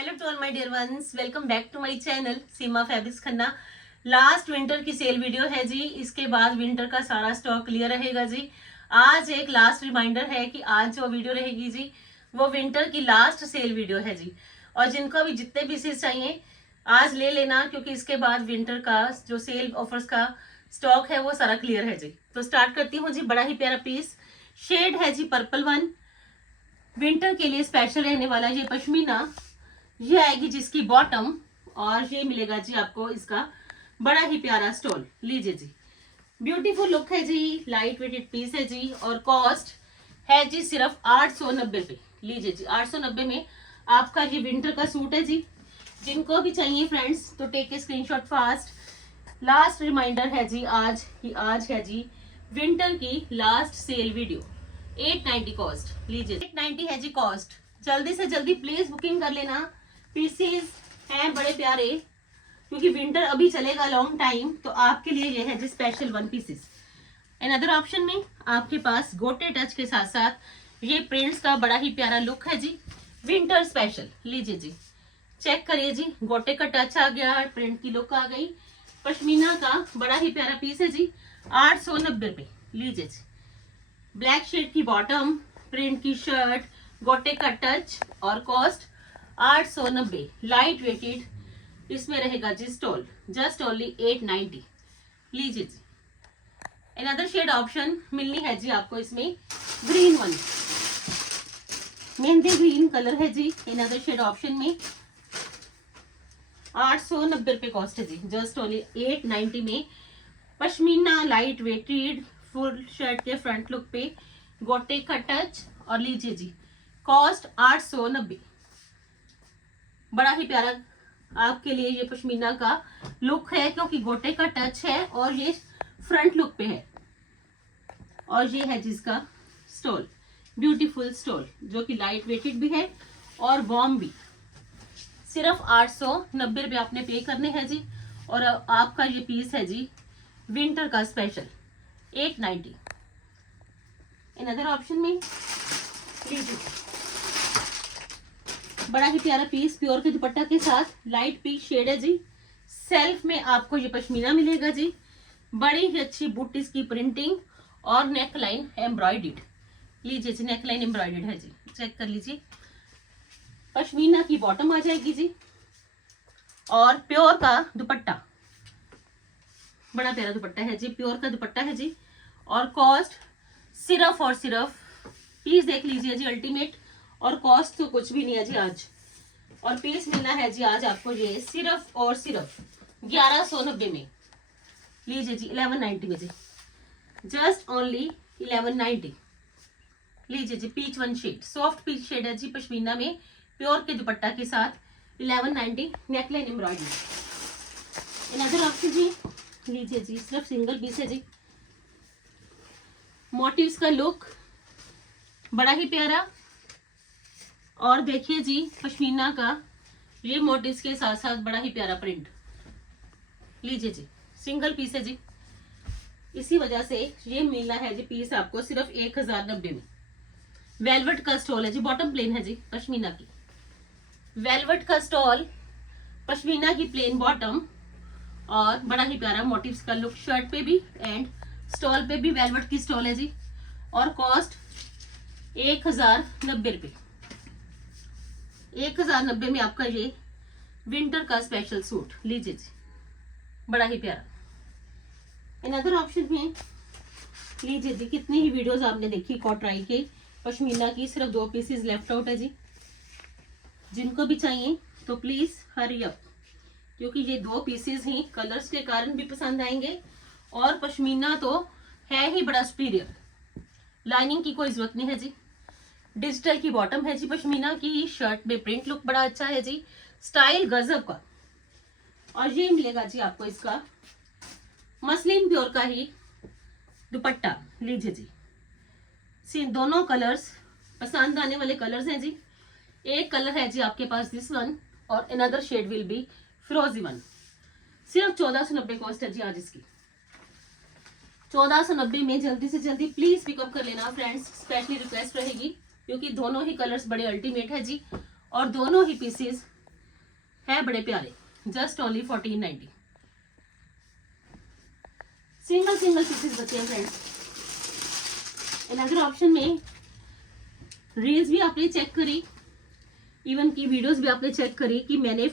Hello to all my dear ones, welcome back to my channel Seema fabrics Khanna. Last winter की sale video है जी। इसके बाद winter का सारा स्टॉक क्लियर रहेगा जी। आज एक लास्ट रिमाइंडर है कि आज जो वीडियो रहेगी जी वो विंटर की लास्ट सेल वीडियो है जी। और जिनको भी जितने पीसेस चाहिए आज ले लेना, क्योंकि इसके बाद विंटर का जो सेल ऑफर्स का स्टॉक है वो सारा क्लियर है जी। तो स्टार्ट करती हूँ जी। बड़ा ही प्यारा पीस शेड है जी पर्पल वन, विंटर के लिए स्पेशल रहने वाला ये पश्मीना। ये आएगी जिसकी बॉटम, और ये मिलेगा जी आपको इसका बड़ा ही प्यारा स्टोल। लीजिए जी, ब्यूटीफुल लुक है जी, लाइट वेटेड पीस है जी। और कॉस्ट है जी सिर्फ 890 पे। लीजिए जी, 890 में आपका ये विंटर का सूट है जी। जिनको भी चाहिए फ्रेंड्स तो take a screenshot fast. Last reminder है जी आज की, आज है जी विंटर की लास्ट सेल वीडियो। 890 कॉस्ट। लीजिए 890 है जी कॉस्ट। जल्दी से जल्दी प्लीज बुकिंग कर लेना। पीसेस हैं बड़े प्यारे, क्योंकि विंटर अभी चलेगा लॉन्ग टाइम, तो आपके लिए ये है जी special one pieces. Another option में आपके पास गोटे टच के साथ साथ ये प्रिंट्स का बड़ा ही प्यारा लुक है जी, विंटर स्पेशल। लीजिए जी, चेक करिए जी, गोटे का टच आ गया, प्रिंट की लुक आ गई। पश्मीना का बड़ा ही प्यारा पीस है जी, 890 पे। लीजिए जी, ब्लैक शेड की बॉटम, प्रिंट की शर्ट, गोटे का टच, और कॉस्ट 890। लाइट वेटेड इसमें रहेगा जी स्टोल, जस्ट ओनली 890। लीजिए जी, अनदर शेड ऑप्शन मिलनी है जी आपको इसमें, green one, mehndi green colour है जी। अनदर शेड ऑप्शन में 890 रुपए कॉस्ट है जी, जस्ट ओनली 890 में। Pashmina light weighted full shirt के फ्रंट लुक पे गोटे का टच, और लीजिए जी कॉस्ट 890। बड़ा ही प्यारा आपके लिए ये पश्मीना का लुक है, क्योंकि गोटे का टच है और ये फ्रंट लुक पे है। और ये है जिसका स्टोल, ब्यूटीफुल स्टोल, जो कि लाइट वेटेड भी है और वार्म भी। सिर्फ 890 रुपये आपने पे करने हैं जी। और आपका ये पीस है जी विंटर का स्पेशल, 890। अनदर ऑप्शन में लीजिए, बड़ा ही प्यारा पीस प्योर के दुपट्टा के साथ, लाइट पिंक शेड है जी। सेल्फ में आपको ये पश्मीना मिलेगा जी, बड़ी ही अच्छी बूटीज की प्रिंटिंग और नेक लाइन एम्ब्रॉयडेड। लीजिए जी, नेक लाइन एम्ब्रॉयडेड है जी, चेक कर लीजिए। पश्मीना की बॉटम आ जाएगी जी, और प्योर का दुपट्टा, बड़ा प्यारा दुपट्टा है जी, प्योर का दुपट्टा है जी। और कॉस्ट सिर्फ और सिर्फ, प्लीज देख लीजिए जी, अल्टीमेट। और कॉस्ट तो कुछ भी नहीं है जी आज। और पीस मिलना है जी आज आपको ये सिर्फ और सिर्फ 1190 में। लीजिए जी, 1190 में जी, जस्ट ओनली 1190। लीजिए जी, peach one shade, soft peach shade है जी पश्मीना में, प्योर के दुपट्टा के साथ, 1190। Neckline embroidery. अनदर ऑप्शन जी, लीजिए जी, सिर्फ सिंगल पीस है जी। मोटिव्स का लुक बड़ा ही प्यारा, और देखिए जी पश्मीना का ये मोटिव्स के साथ साथ बड़ा ही प्यारा प्रिंट। लीजिए जी, सिंगल पीस है जी, इसी वजह से ये मिलना है जी पीस आपको सिर्फ 1090 में। वेलवेट का स्टॉल है जी, बॉटम प्लेन है जी पश्मीना की, वेलवेट का स्टॉल, पश्मीना की प्लेन बॉटम, और बड़ा ही प्यारा मोटिव्स का लुक शर्ट पे भी एंड स्टॉल पे भी वेलवेट की स्टॉल है जी। और कॉस्ट 1090 रुपये। 1090 में आपका ये विंटर का स्पेशल सूट। लीजिए जी, बड़ा ही प्यारा। अनदर ऑप्शन में लीजिए जी, कितनी ही वीडियोस आपने देखी कॉटराई के पश्मीना की, सिर्फ 2 पीसेस लेफ्ट आउट है जी। जिनको भी चाहिए तो प्लीज हरी अप, क्योंकि ये 2 पीसेस ही कलर्स के कारण भी पसंद आएंगे। और पश्मीना तो है ही बड़ा सुपीरियर, लाइनिंग की कोई जरूरत नहीं है जी। डिजिटल की बॉटम है जी पश्मीना की, शर्ट में प्रिंट लुक बड़ा अच्छा है जी, स्टाइल गजब का। और ये मिलेगा जी आपको इसका मसलिन प्योर का ही दुपट्टा। लीजिए जी, दोनों कलर्स पसंद आने वाले कलर्स हैं जी। एक कलर है जी आपके पास दिस वन, और अनदर शेड विल बी फिरोजी वन। सिर्फ 1490 कॉस्ट है जी आज इसकी, 1490 में। जल्दी से जल्दी प्लीज पिकअप कर लेना फ्रेंड्स, स्पेशली रिक्वेस्ट रहेगी, क्योंकि दोनों ही कलर्स बड़े अल्टीमेट है जी। और दोनों ही पीसेस है बड़े प्यारे, just only 1490। Single single pieces बचे हैं फ्रेंड्स। अनदर ऑप्शन में रील्स भी आपने चेक करी, इवन की वीडियोस भी आपने चेक करी कि मैंने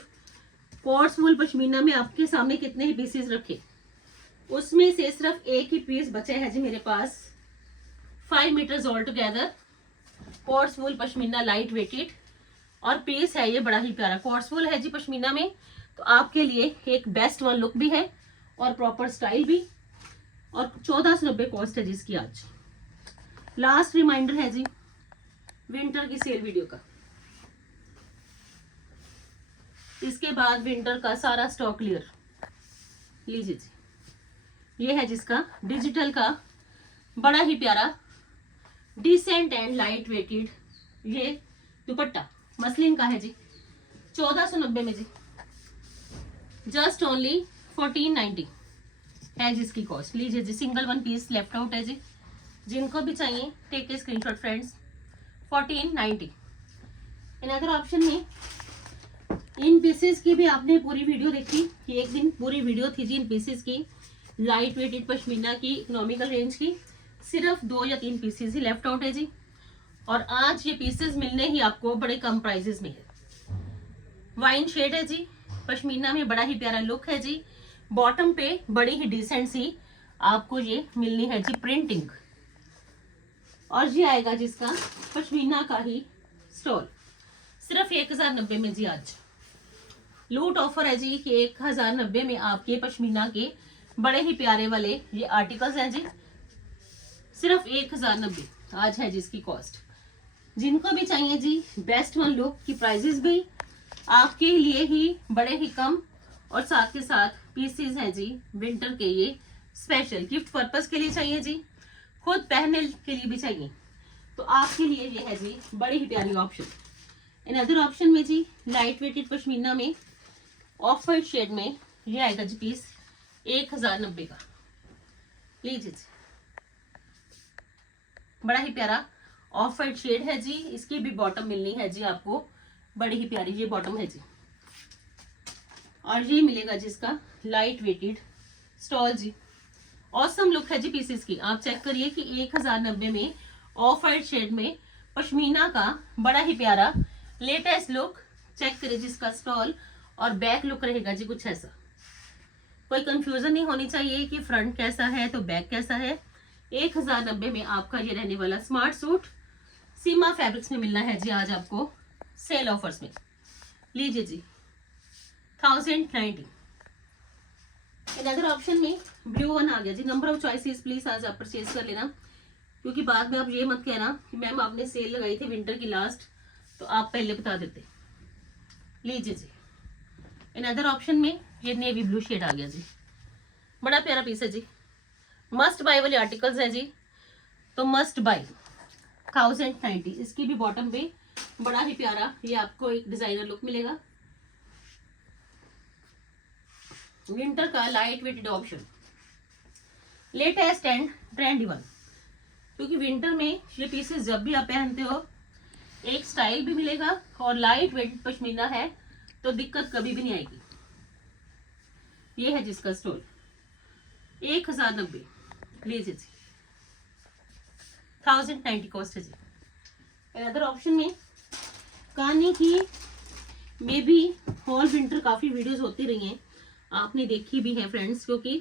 कॉर्ड्स वूल पश्मीना में आपके सामने कितने ही पीसेस रखे, उसमें से सिर्फ एक ही पीस बचा है जी मेरे पास। 5 मीटर्स ऑल टुगेदर कॉर्ड्स वूल पश्मीना लाइट वेटेड, और पीस है ये बड़ा ही प्यारा। कॉर्ड्स वूल है जी पश्मीना में, तो आपके लिए एक बेस्ट वन लुक भी है और प्रॉपर स्टाइल भी। और 1490 कॉस्ट है जिसकी। आज लास्ट रिमाइंडर है जी विंटर की सेल वीडियो का, इसके बाद विंटर का सारा स्टॉक क्लियर। लीजिए जी, ये है जिसका डिजिटल का बड़ा ही प्यारा डिसेंट एंड लाइट वेटेड ये दुपट्टा मसलिन का है जी, 1490 में जी, जस्ट ओनली 1490 है जिसकी कॉस्ट। लीजिए जी, single one piece left out है जी, जिनको भी चाहिए take a screenshot friends. 1490। Another option में इन पीसेस की भी आपने पूरी वीडियो देखी कि एक दिन पूरी वीडियो थी जी इन पीसेस की, लाइट वेटेड पश्मीना की इकोनॉमिकल रेंज की। सिर्फ 2 या 3 पीसेस ही लेफ्ट आउट है जी, और आज ये पीसेस मिलने ही आपको बड़े कम प्राइसेस में है। वाइन शेड है जी, पश्मीना में बड़ा ही प्यारा लुक है जी, बॉटम पे बड़ी ही डिसेंट सी आपको ये मिलनी है जी प्रिंटिंग, और ये आएगा जिसका पश्मीना का ही स्टॉल। सिर्फ 1090 में जी। आज लूट ऑफर है जी कि 1090 में आपके पश्मीना के बड़े ही प्यारे वाले ये आर्टिकल्स हैं जी, सिर्फ 1090 आज है जिसकी कॉस्ट। जिनको भी चाहिए जी बेस्ट वन लुक की प्राइजेस भी आपके लिए ही बड़े ही कम, और साथ के साथ पीसेस हैं जी विंटर के ये स्पेशल गिफ्ट पर्पस के लिए चाहिए जी, खुद पहनने के लिए भी चाहिए, तो आपके लिए ये है जी बड़ी ही प्यारी ऑप्शन। अनदर ऑप्शन में जी लाइट वेटेड पश्मीना में ऑफ वाइट शेड में ये आएगा जी पीस 1090 का। लीजिए जी, बड़ा ही प्यारा ऑफ वाइट शेड है जी, इसकी भी बॉटम मिलनी है जी आपको, बड़ी ही प्यारी ये बॉटम है जी, और ये मिलेगा जिसका लाइट वेटेड स्टॉल जी। ऑसम लुक है जी पीसेस की। आप चेक करिए कि 1090 में ऑफ वाइट शेड में पश्मीना का बड़ा ही प्यारा लेटेस्ट लुक। चेक करिए जिसका स्टॉल और बैक लुक रहेगा जी कुछ ऐसा। कोई कंफ्यूजन नहीं होनी चाहिए कि फ्रंट कैसा है तो बैक कैसा है। 1090 में आपका ये रहने वाला स्मार्ट सूट सीमा फैब्रिक्स में मिलना है जी आज आपको सेल ऑफर्स में। लीजिए जी 1090। अनदर ऑप्शन में ब्लू वन आ गया जी। नंबर ऑफ चॉइसेस प्लीज आज आप परचेज कर लेना, क्योंकि बाद में आप ये मत कहना कि मैम आपने सेल लगाई थी विंटर की लास्ट तो आप पहले बता देते। लीजिए जी, अनदर ऑप्शन में ये नेवी ब्लू शेड आ गया जी, बड़ा प्यारा पीस है जी, मस्ट बाय वाले आर्टिकल्स है जी, तो मस्ट बाय 1090। इसकी भी बॉटम पे बड़ा ही प्यारा ये आपको एक डिजाइनर लुक मिलेगा। विंटर का light weighted option, latest and trendy one, क्योंकि विंटर में ये पीसेस जब भी आप पहनते हो एक स्टाइल भी मिलेगा और लाइट वेटेड पश्मीना है तो दिक्कत कभी भी नहीं आएगी। ये है जिसका स्टोल 1090। लीजिए जी 1090 कॉस्ट है जी। अनदर ऑप्शन में कानी की में भी हॉल विंटर काफी वीडियोस होती रही हैं, आपने देखी भी है फ्रेंड्स, क्योंकि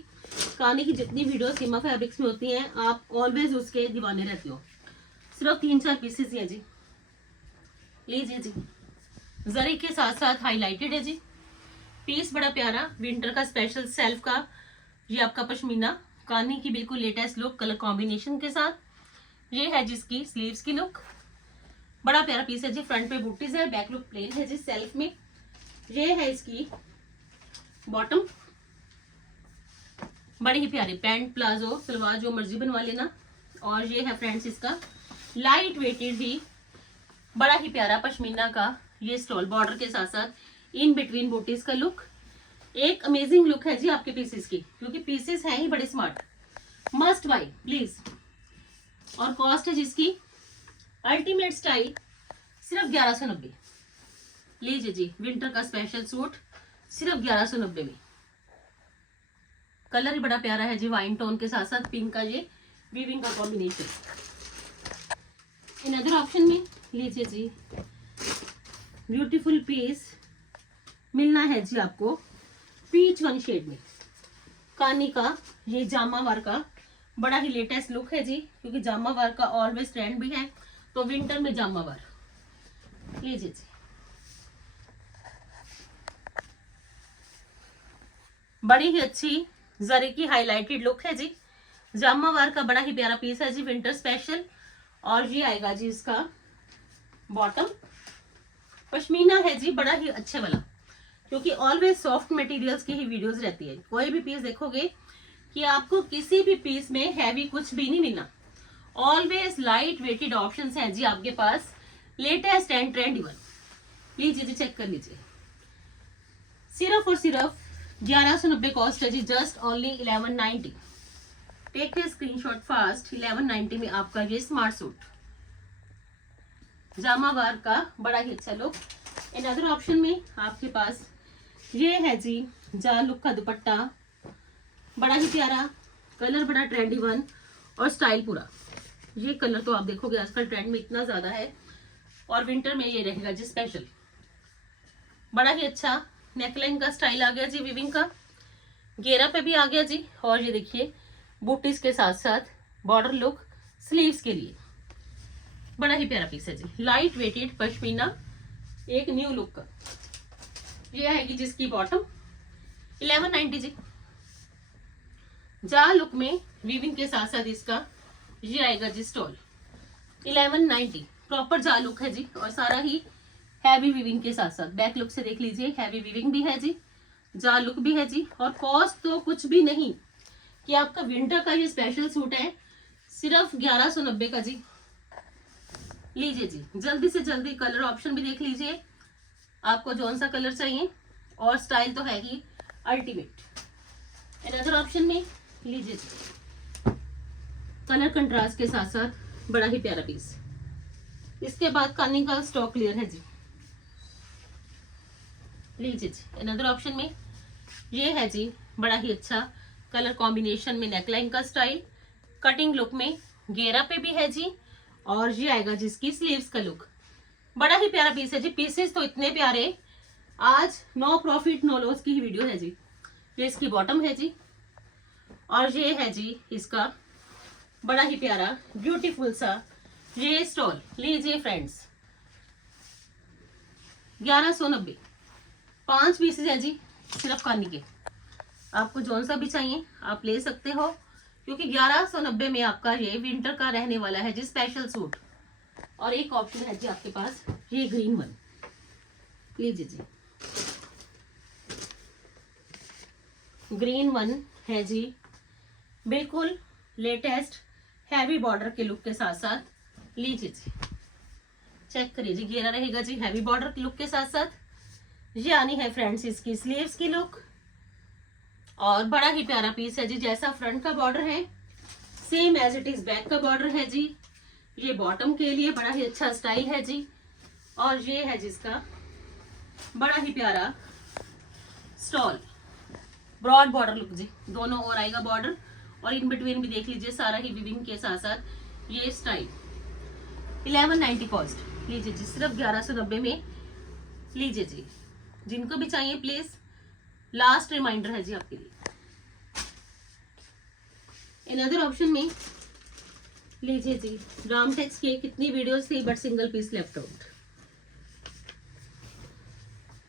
कानी की जितनी वीडियो सीमा फैब्रिक्स में होती हैं आप ऑलवेज उसके दीवाने रहते हो। सिर्फ 3-4 पीसेस ही है जी। लीजिए जी, जरी के साथ साथ हाईलाइटेड है जी, पीस बड़ा प्यारा विंटर का स्पेशल सेल्फ का ये आपका पश्मीना, कानी की बिल्कुल लेटेस्ट लुक कलर कॉम्बिनेशन के साथ। ये है जिसकी स्लीव्स की लुक, बड़ा प्यारा पीस है जी। फ्रंट पे बूटीज है, बैक लुक प्लेन है जी सेल्फ में। ये है इसकी बॉटम, बड़ी ही प्यारी पैंट प्लाजो सलवार जो मर्जी बनवा लेना। और ये है फ्रेंड्स इसका लाइट वेटेड ही बड़ा ही प्यारा पश्मीना का ये स्टॉल, बॉर्डर के साथ साथ इन बिटवीन बूटीज का लुक। एक अमेजिंग लुक है जी आपके पीसेस की, क्योंकि पीसेस हैं ही बड़े स्मार्ट, मस्ट बाय प्लीज। और कॉस्ट है जिसकी अल्टीमेट स्टाइल सिर्फ 1190। लीजिए जी, विंटर का स्पेशल सूट सिर्फ 1190 में। कलर ही बड़ा प्यारा है जी, वाइन टोन के साथ साथ पिंक का ये वीविंग का कॉम्बिनेशन। इन अदर ऑप्शन में लीजिए जी, ब्यूटीफुल पीस मिलना है जी आपको पीच वन शेड में। कानी का ये जामावार का बड़ा ही लेटेस्ट लुक है जी, क्योंकि जामावार का ऑलवेज ट्रेंड भी है, तो विंटर में जामावार लीजिए जी। बड़ी ही अच्छी जरी की हाईलाइटेड लुक है जी, जामावार का बड़ा ही प्यारा पीस है जी, विंटर स्पेशल। और ये आएगा जी इसका बॉटम, पश्मीना है जी, बड़ा ही अच्छे वाला, क्योंकि ऑलवेज सॉफ्ट मटेरियल्स की ही वीडियोस रहती है। कोई भी पीस देखोगे कि आपको किसी भी पीस में हैवी कुछ भी नहीं मिलना, ऑलवेज लाइट वेटेड ऑप्शंस हैं जी आपके पास, लेटेस्ट एंड ट्रेंडी वन। लीजिए जी, चेक कर लीजिए, सिर्फ और सिर्फ 1190 कॉस्ट है जी, just only 1190। Take a screenshot fast. 1190 में आपका ये स्मार्ट सूट जामावार का बड़ा ही अच्छा लुक। इन अदर ऑप्शन में आपके पास ये है जी जा लुक का दुपट्टा, बड़ा ही प्यारा कलर, बड़ा ट्रेंडी वन और स्टाइल पूरा। ये कलर तो आप देखोगे आजकल ट्रेंड में इतना ज्यादा है, और विंटर में ये रहेगा जी स्पेशल। बड़ा ही अच्छा नेकलाइन का स्टाइल आ गया जी, विविंग का घेरा पे भी आ गया जी, और ये देखिए बूटीज के साथ साथ बॉर्डर लुक स्लीव्स के लिए, बड़ा ही प्यारा पीस है जी, लाइट वेटेड पश्मीना, एक न्यू लुक का। ये आएगी जिसकी बॉटम 1190 जी, जा लुक में वीविंग के साथ साथ इसका ये आएगा जी स्टॉल 1190, प्रॉपर जा लुक है जी, और सारा ही हैवी वीविंग के साथ साथ। बैक लुक से देख लीजिए, हैवी वीविंग भी है जी, जा लुक भी है जी, और कॉस्ट तो कुछ भी नहीं कि आपका विंटर का ये स्पेशल सूट है सिर्फ 1190 का जी। लीजिए जी, जल्दी से जल्दी कलर ऑप्शन भी देख लीजिए, आपको जौन सा कलर चाहिए, और स्टाइल तो है ही अल्टीमेट। इन अदर ऑप्शन में लीजिए जी, कलर कंट्रास्ट के साथ साथ बड़ा ही प्यारा पीस। इसके बाद कानी का स्टॉक क्लियर है जी, लीजिए जी। इन अदर ऑप्शन में ये है जी, बड़ा ही अच्छा कलर कॉम्बिनेशन में नेकलाइन का स्टाइल, कटिंग लुक में घेरा पे भी है जी, और ये आएगा जिसकी स्लीव्स का लुक, बड़ा ही प्यारा पीस है जी। पीसेस तो इतने प्यारे, आज नो प्रॉफिट नो लॉस की ही वीडियो है जी। ये इसकी बॉटम है जी, और ये है जी इसका बड़ा ही प्यारा ब्यूटीफुल सा ये स्टॉल। लीजिए फ्रेंड्स, 1190, 5 पीसेस है जी सिर्फ कानी के। आपको जौन सा भी चाहिए आप ले सकते हो, क्योंकि 1190 में आपका ये विंटर का रहने वाला है जी स्पेशल सूट। और एक ऑप्शन है जी आपके पास ये ग्रीन वन, लीजिए जी, ग्रीन वन है जी, बिल्कुल लेटेस्ट हैवी बॉर्डर के लुक के साथ साथ। लीजिए जी, चेक करिए जी, घेरा रहेगा जी हैवी बॉर्डर के लुक के साथ साथ। ये आनी है फ्रेंड्स इसकी स्लीव्स की लुक, और बड़ा ही प्यारा पीस है जी, जैसा फ्रंट का बॉर्डर है same as it is back का बॉर्डर है जी। ये बॉटम के लिए बड़ा ही अच्छा स्टाइल है जी, और ये है जिसका बड़ा ही प्यारा स्टॉल, ब्रॉड बॉर्डर लुक जी, दोनों ओर आएगा बॉर्डर, और इन बिटवीन भी देख लीजिए सारा ही विविंग के साथ साथ ये स्टाइल। 1190 कॉस्ट। लीजिए जी, सिर्फ 1190 में। लीजिए जी, जिनको भी चाहिए प्लीज, लास्ट रिमाइंडर है जी आपके लिए। इन अदर ऑप्शन में लीजिए जी, रामटेक्स के कितनी वीडियोस थी but single piece left out.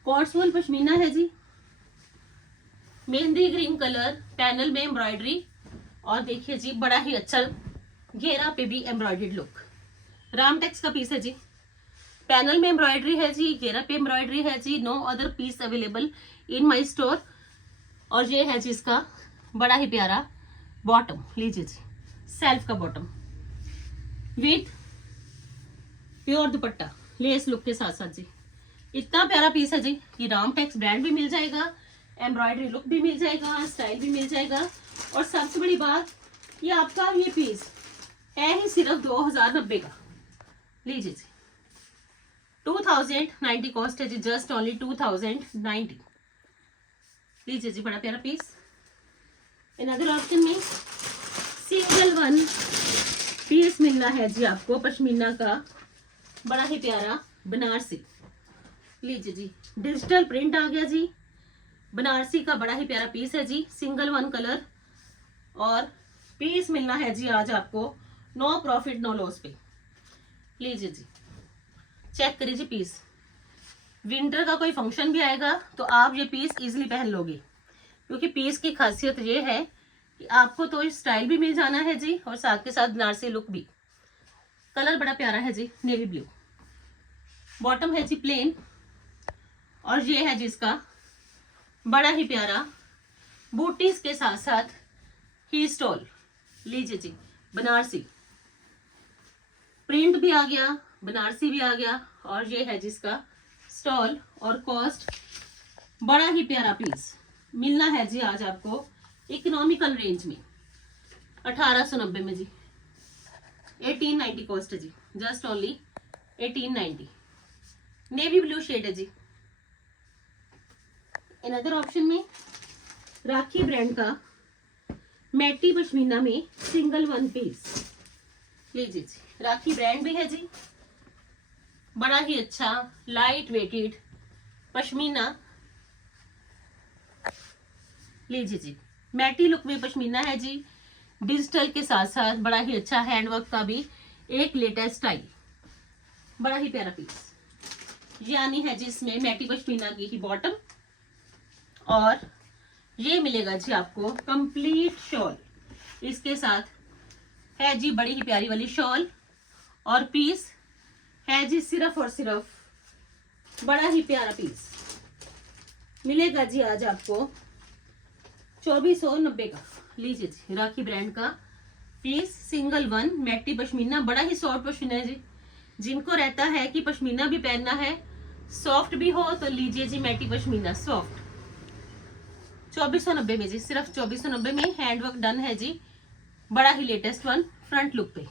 कॉर्ड्सवोल पश्मीना है जी, मेहंदी ग्रीन कलर, पैनल में एम्ब्रॉयडरी, और देखिए जी बड़ा ही अच्छा घेरा पे भी एम्ब्रॉयडर्ड लुक। रामटेक्स का पीस है जी, पैनल में एम्ब्रॉयडरी है जी, घेरा पे एम्ब्रॉयडरी है जी, no other piece available in my store. और ये है जी इसका बड़ा ही प्यारा बॉटम, लीजिए जी, सेल्फ का bottom with pure dupatta less look के साथ साथ जी। इतना प्यारा पीस है जी, ये रामटेक्स ब्रांड भी मिल जाएगा, एम्ब्रॉयडरी लुक भी मिल जाएगा, स्टाइल भी मिल जाएगा, और सबसे बड़ी बात ये आपका ये पीस है ही सिर्फ 2090 का। लीजिए जी, 2090 कॉस्ट है जी, जस्ट ओनली 2090। लीजिए जी बड़ा प्यारा पीस। अनदर ऑप्शन में सिंगल वन पीस मिलना है जी आपको पश्मीना का, बड़ा ही प्यारा बनारसी। लीजिए जी डिजिटल प्रिंट आ गया जी, बनारसी का बड़ा ही प्यारा पीस है जी, सिंगल वन कलर। और पीस मिलना है जी आज आपको नो प्रॉफिट नो लॉस पे। लीजिए जी चेक करिए जी पीस। विंटर का कोई फंक्शन भी आएगा तो आप ये पीस इजीली पहन लोगे, क्योंकि पीस की खासियत ये है कि आपको तो स्टाइल भी मिल जाना है जी और साथ के साथ बनारसी लुक भी। कलर बड़ा प्यारा है जी, नेवी ब्लू। बॉटम है जी प्लेन, और ये है जिसका बड़ा ही प्यारा बूटीज के साथ साथ ही स्टॉल। लीजिए जी बनारसी प्रिंट भी आ गया, बनारसी भी आ गया, और ये है जिसका स्टॉल। और कॉस्ट बड़ा ही प्यारा पीस मिलना है जी आज आपको इकोनॉमिकल रेंज में 1890 में जी, 1890 कॉस्ट है जी, just only 1890। Navy blue shade है जी। अनदर ऑप्शन में राखी ब्रांड का मैटी पश्मीना में सिंगल वन पीस। लीजिए जी राखी ब्रांड भी है जी, बड़ा ही अच्छा लाइट वेटेड पश्मीना। लीजिए जी मैटी लुक में पश्मीना है जी, डिजिटल के साथ साथ बड़ा ही अच्छा हैंडवर्क का भी एक लेटेस्ट स्टाइल, बड़ा ही प्यारा पीस। यानी है जिसमें मैटी पश्मीना की ही बॉटम, और ये मिलेगा जी आपको कंप्लीट शॉल इसके साथ है जी, बड़ी ही प्यारी वाली शॉल। और पीस है जी सिर्फ और सिर्फ बड़ा ही प्यारा पीस मिलेगा जी आज आपको 2490 का। लीजिए जी राखी ब्रांड का पीस सिंगल वन मैटी पश्मीना, बड़ा ही सॉफ्ट पश्मीना है जी। जिनको रहता है कि पश्मीना भी पहनना है सॉफ्ट भी हो तो लीजिए जी मैटी पश्मीना सॉफ्ट। 2490 में जी, सिर्फ 2490 में हैंडवर्क डन है जी, बड़ा ही लेटेस्ट वन फ्रंट लुक पे।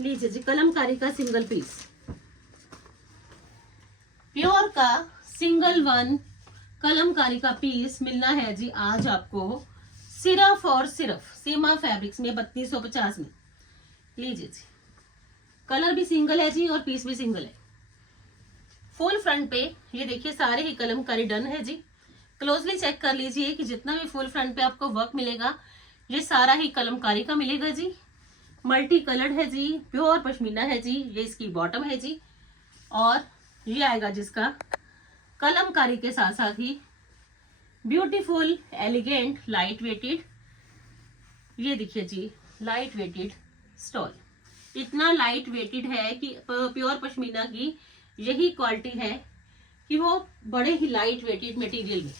लीजिए जी कलमकारी का सिंगल पीस, प्योर का सिंगल वन कलमकारी का पीस मिलना है जी आज आपको सिर्फ और सिर्फ सीमा फैब्रिक्स में 3250 में। लीजिए जी कलर भी सिंगल है जी और पीस भी सिंगल है। फुल फ्रंट पे ये देखिए सारे ही कलमकारी डन है जी। क्लोजली चेक कर लीजिए कि जितना भी फुल फ्रंट पे आपको वर्क मिलेगा ये सारा ही कलमकारी का मिलेगा जी। मल्टी कलर्ड है जी, प्योर पश्मीना है जी, ये इसकी बॉटम है जी। और ये आएगा जिसका कलमकारी के साथ साथ ही ब्यूटीफुल एलिगेंट लाइट वेटेड, ये देखिए जी लाइट वेटेड स्टॉल। इतना लाइट वेटेड है कि प्योर पश्मीना की यही क्वालिटी है कि वो बड़े ही लाइट वेटेड मटेरियल में।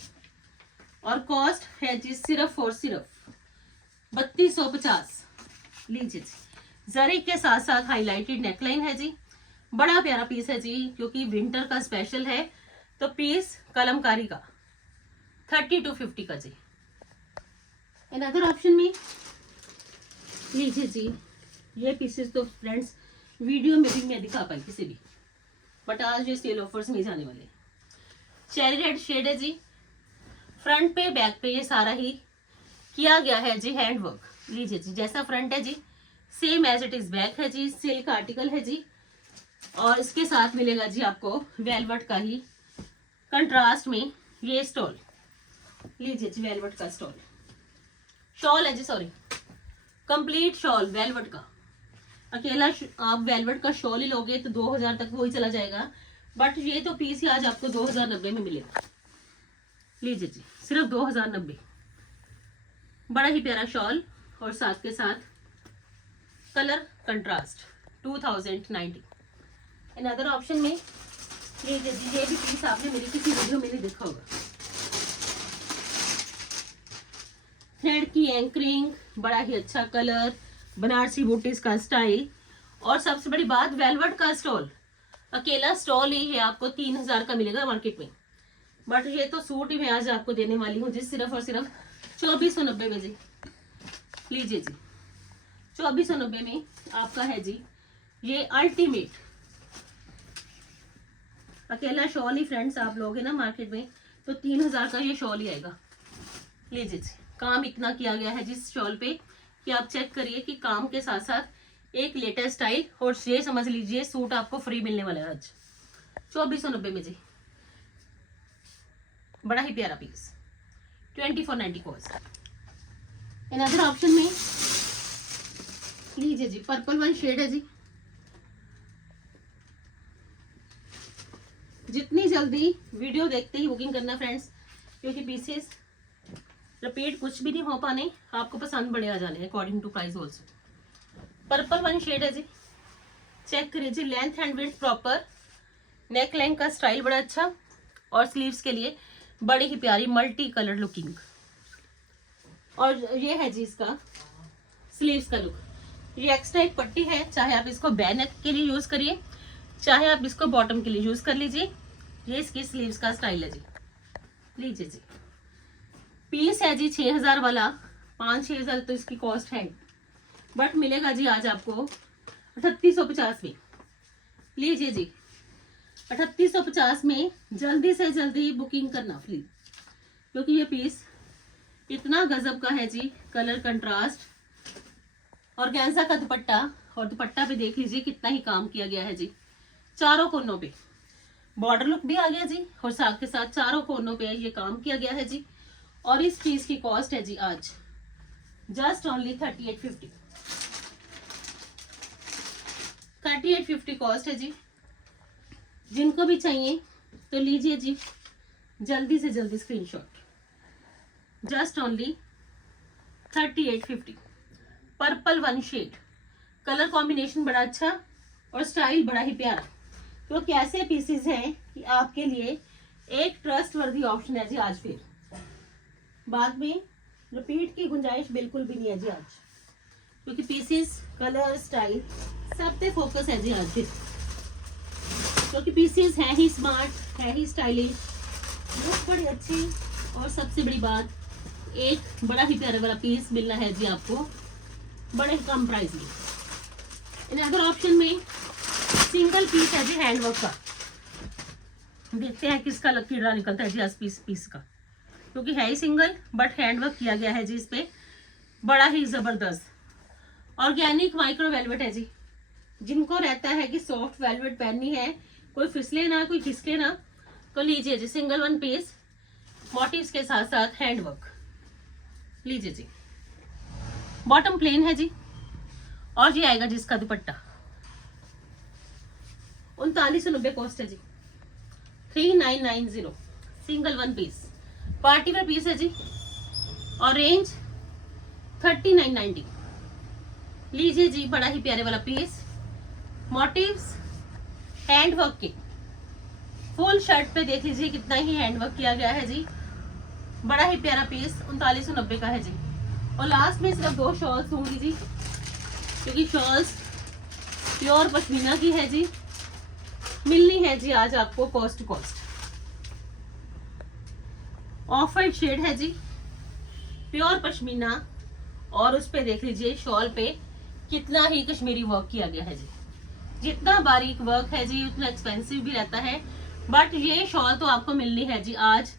और कॉस्ट है जी सिर्फ और सिर्फ 3250। लीजिए जी जरी के साथ साथ हाईलाइटेड नेकलाइन है जी, बड़ा प्यारा पीस है जी, क्योंकि विंटर का स्पेशल है तो पीस कलमकारी का 30 to 50 का जी। अनदर ऑप्शन में लीजिए जी ये पीसेस तो फ्रेंड्स वीडियो में भी मैं दिखा पाई किसी भी, बट आज ये सेल ऑफर्स में जाने वाले। चेरी रेड शेड है जी, फ्रंट पे बैक पे ये सारा ही किया गया है जी हैंडवर्क। लीजिए जी जैसा फ्रंट है जी same as it is back है जी, सिल्क आर्टिकल है जी। और इसके साथ मिलेगा जी आपको वेलवेट का ही कंट्रास्ट में ये स्टॉल। लीजिए जी वेलवेट का स्टॉल, शॉल है जी, सॉरी कंप्लीट शॉल वेलवेट का। अकेला आप वेलवेट का शॉल ही लोगे तो 2000 तक वो ही चला जाएगा, बट ये तो पीस ही आज आपको 2090 में मिलेगा। लीजिए जी सिर्फ 2090, बड़ा ही प्यारा शॉल और साथ के साथ कलर कंट्रास्ट 2090। अनदर ऑप्शन में लीजिए जी ये भी पीस आपने मेरी किसी वीडियो में नहीं देखा होगा। थ्रेड की एंकरिंग, बड़ा ही अच्छा कलर, बनारसी बूटीज का स्टाइल, और सबसे बड़ी बात वेलवेट का स्टॉल। अकेला स्टॉल ही है आपको 3000 का मिलेगा मार्केट में, बट ये तो सूट ही मैं आज आपको देने वाली हूँ जी सिर्फ और सिर्फ 2490 में जी। लीजिए जी 2490 में आपका है जी ये अल्टीमेट अकेला शॉल ही फ्रेंड्स आप लोगे ना मार्केट में तो 3000 का ये शॉल ही आएगा। लीजिए, काम इतना किया गया है जिस शॉल पे कि आप चेक करिए कि काम के साथ साथ एक लेटेस्ट स्टाइल, और ये समझ लीजिए सूट आपको फ्री मिलने वाला है आज 2490 में जी। बड़ा ही प्यारा पीस, 2490 कॉस्ट। अनदर ऑप्शन में लीजिए जी, पर्पल वन शेड है जी। जितनी जल्दी वीडियो देखते ही बुकिंग करना फ्रेंड्स, क्योंकि पीसेस रिपीट कुछ भी नहीं हो पाने, आपको पसंद बड़े आ जाने according to price also. Purple one shade है जी, चेक करिए जी, length and width proper, neck line का स्टाइल बड़ा अच्छा, और स्लीव्स के लिए बड़ी ही प्यारी मल्टी कलर लुकिंग। और ये है जी इसका स्लीव्स का लुक। ये एक्स्ट्रा एक पट्टी है, चाहे आप इसको बैक नेक के लिए यूज करिए, चाहे आप इसको बॉटम के लिए यूज कर लीजिए। ये इसकी स्लीव्स का स्टाइल है जी। लीजिए जी, पीस है जी 6000 वाला, 5-6 तो इसकी कॉस्ट है, बट मिलेगा जी आज आपको 3850 में। लीजिए जी, 3850 में जल्दी से जल्दी बुकिंग करना प्लीज, क्योंकि ये पीस इतना गजब का है जी। कलर कंट्रास्ट और ऑर्गेन्जा का दुपट्टा, और दुपट्टा पे देख लीजिए कितना ही काम किया गया है जी। चारों कोनों पे बॉर्डर लुक भी आ गया जी, और साथ के साथ चारों कोनों पे ये काम किया गया है जी। और इस पीस की कॉस्ट है जी आज जस्ट ओनली 3850। 3850 कॉस्ट है जी। जिनको भी चाहिए तो लीजिए जी, जल्दी से जल्दी screenshot. Just only 3850। Purple one shade, colour combination बड़ा अच्छा और स्टाइल बड़ा ही प्यारा। तो कैसे पीसेस हैं कि आपके लिए एक ट्रस्ट वर्दी ऑप्शन है जी आज। फिर बाद में रिपीट की गुंजाइश बिल्कुल भी नहीं है जी आज, क्योंकि पीसेस कलर स्टाइल सब पे फोकस है जी आज फिर, क्योंकि पीसेस है ही स्मार्ट, है ही स्टाइलिश, लुक बड़ी अच्छी, और सबसे बड़ी बात एक बड़ा ही प्यारा वाला पीस मिलना है जी आपको बड़े कम प्राइस में। इन अदर ऑप्शन में सिंगल पीस है जी हैंडवर्क का। देखते हैं किसका कीड़ा निकलता है जी आज पीस का, क्योंकि है ही सिंगल बट हैंडवर्क किया गया है जी इस पे, बड़ा ही जबरदस्त। ऑर्गेनिक माइक्रो वेलवेट है जी। जिनको रहता है कि सॉफ्ट वेलवेट पहननी है, कोई फिसले ना कोई खिसके ना, तो लीजिए जी सिंगल वन पीस मोटिव्स के साथ साथ हैंडवर्क। लीजिए जी, बॉटम प्लेन है जी, और ये आएगा जिसका दुपट्टा 3990 कॉस्ट है जी। 3990 single one piece, party wear piece है जी, और रेंज 3990। लीजिए जी, बड़ा ही प्यारे वाला पीस, मोटिव्स हैंडवर्क के, फुल शर्ट पे देख लीजिए कितना ही हैंडवर्क किया गया है जी। बड़ा ही प्यारा पीस 3990 का है जी। और लास्ट में सिर्फ 2 शॉल्स दूंगी जी, क्योंकि शॉल्स प्योर पश्मीना की है जी, मिलनी है जी आज आपको cost to cost. Off white shade है जी, प्योर पश्मीना, और उस पे देख लीजिए शॉल पे कितना ही कश्मीरी वर्क किया गया है जी। जितना बारीक वर्क है जी उतना एक्सपेंसिव भी रहता है, बट ये शॉल तो आपको मिलनी है जी आज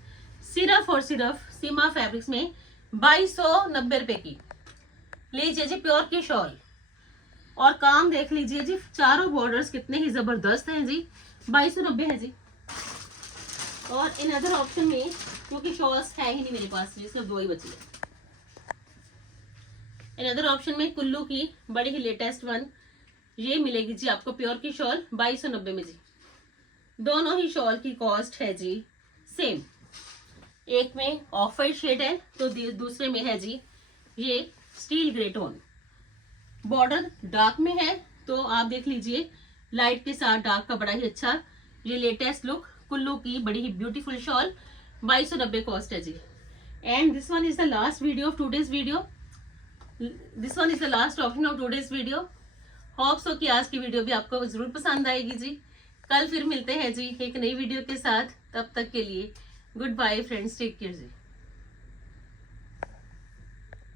सिर्फ और सिर्फ सीमा फैब्रिक्स में 2290 रुपए की। लीजिए जी, प्योर की शॉल, और काम देख लीजिए जी, चारों बॉर्डर्स कितने ही जबरदस्त हैं जी। 2290 है जी। और इन अदर ऑप्शन में क्योंकि शॉल्स है ही नहीं मेरे पास जी, सिर्फ 2 ही बची है। इन अदर ऑप्शन में कुल्लू की बड़ी ही लेटेस्ट वन ये मिलेगी जी आपको, प्योर की शॉल 2290 में जी। दोनों ही शॉल की कॉस्ट है जी सेम। एक में ऑफ वाइट शेड है तो दूसरे में है जी ये steel grey tone. Border dark में है तो आप देख लीजिए लाइट के साथ डार्क का बड़ा ही अच्छा ये लेटेस्ट लुक। कुल्लू की बड़ी ही ब्यूटीफुल शॉल 2290 कॉस्ट है जी। And this one is the last video of today's video. This one is the last option of today's video. Hope so कि आज की वीडियो भी आपको जरूर पसंद आएगी जी। कल फिर मिलते हैं जी एक नई वीडियो के साथ। तब तक के लिए good bye friends, take care जी।